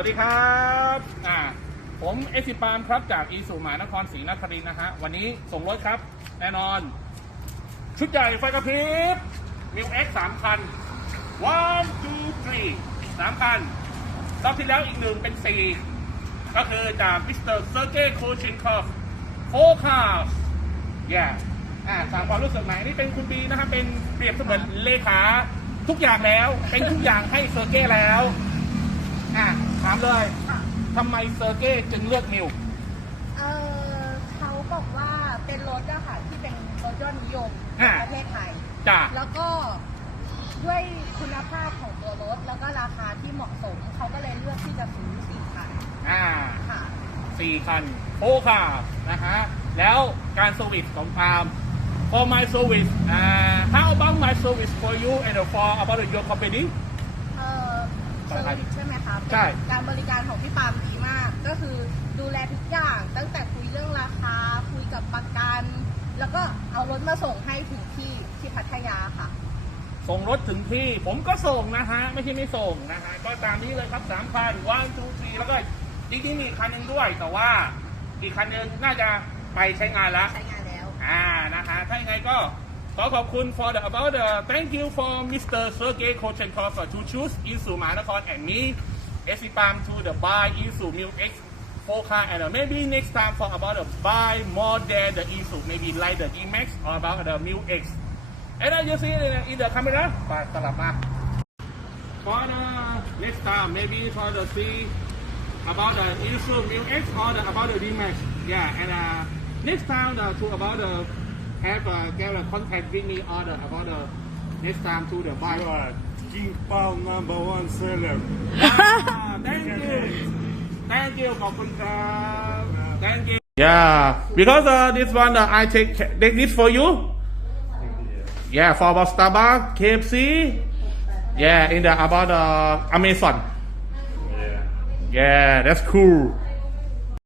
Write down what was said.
วัสดีครับอ่าผมเอซิปามครับจากอีสุหมานครศรีนครินทร์นะฮะวันนี้ส่งรถครับ แน่นอน ชุดใหญ่ไฟกระพริบมิวเอ็กสามคัน one two three สามคันรอบที่แล้วอีกหนึ่งเป็นสี่ก็คือจากมิสเตอร์เซอร์เกย์โคชินคอฟโฟคาส yeah อ่าถามความรู้สึกไหนนี่เป็นคุณบีนะครับเป็นเปรียบเสมือนเลขาทุกอย่างแล้ว เป็นทุกอย่างให้เซอร์เก้แล้ว เลยทำไมเซอร์เก้จึงเลือกมิว เออเขาบอกว่าเป็นรถอะค่ะที่เป็นรถยอดนิยมในอ่า ประเทศไทย จ้ะแล้วก็ด้วยคุณภาพของตัวรถ แล้วก็ราคาที่เหมาะสม เขาก็เลยเลือกที่จะซื้อสี่คันอ่าค่ะ สี่คันโฟคานะฮะ แล้วการเซอร์วิสของปาล์ม for my service อ่า how about my service for you and for about your company เออ เซอร์วิสใช่ไหมคะใช่ การบริการของพี่ปาล์มดีมาก ก็คือดูแลทุกอย่าง ตั้งแต่คุยเรื่องราคา คุยกับประกัน แล้วก็เอารถมาส่งให้ถึงที่ที่พัทยาค่ะ ส่งรถถึงที่ ผมก็ส่งนะฮะ ไม่ใช่ไม่ส่งนะฮะ ก็ตามนี้เลยครับสามคัน one two three แล้วก็จริงๆมีอีกคันหนึ่งด้วย แต่ว่าอีกคันหนึ่งน่าจะไปใช้งานแล้ว ใช้งาน ขอขอบคุณ for the about the thank you for Mr. Sergey Kochenkov for to choose Isu Manakon and me Esipam to the buy Isu Mil X 4 car and uh, maybe next time for about the buy more than the Isu maybe like the E-Max or about the Mil X and then you see it in the, in the camera ไปสลับมา for the next time maybe for the see about the Isu Mil X or the about the D-Max yeah and uh, next time the to about the have uh, get a contact with me order about the next time to the bike. You are King Pao number one seller. Ah, thank you. Thank you, Thank you. Yeah, because uh, this one uh, I take take this for you. Yeah, for about Starbucks, KFC. Yeah, in the about uh, Amazon. Yeah. Yeah, that's cool.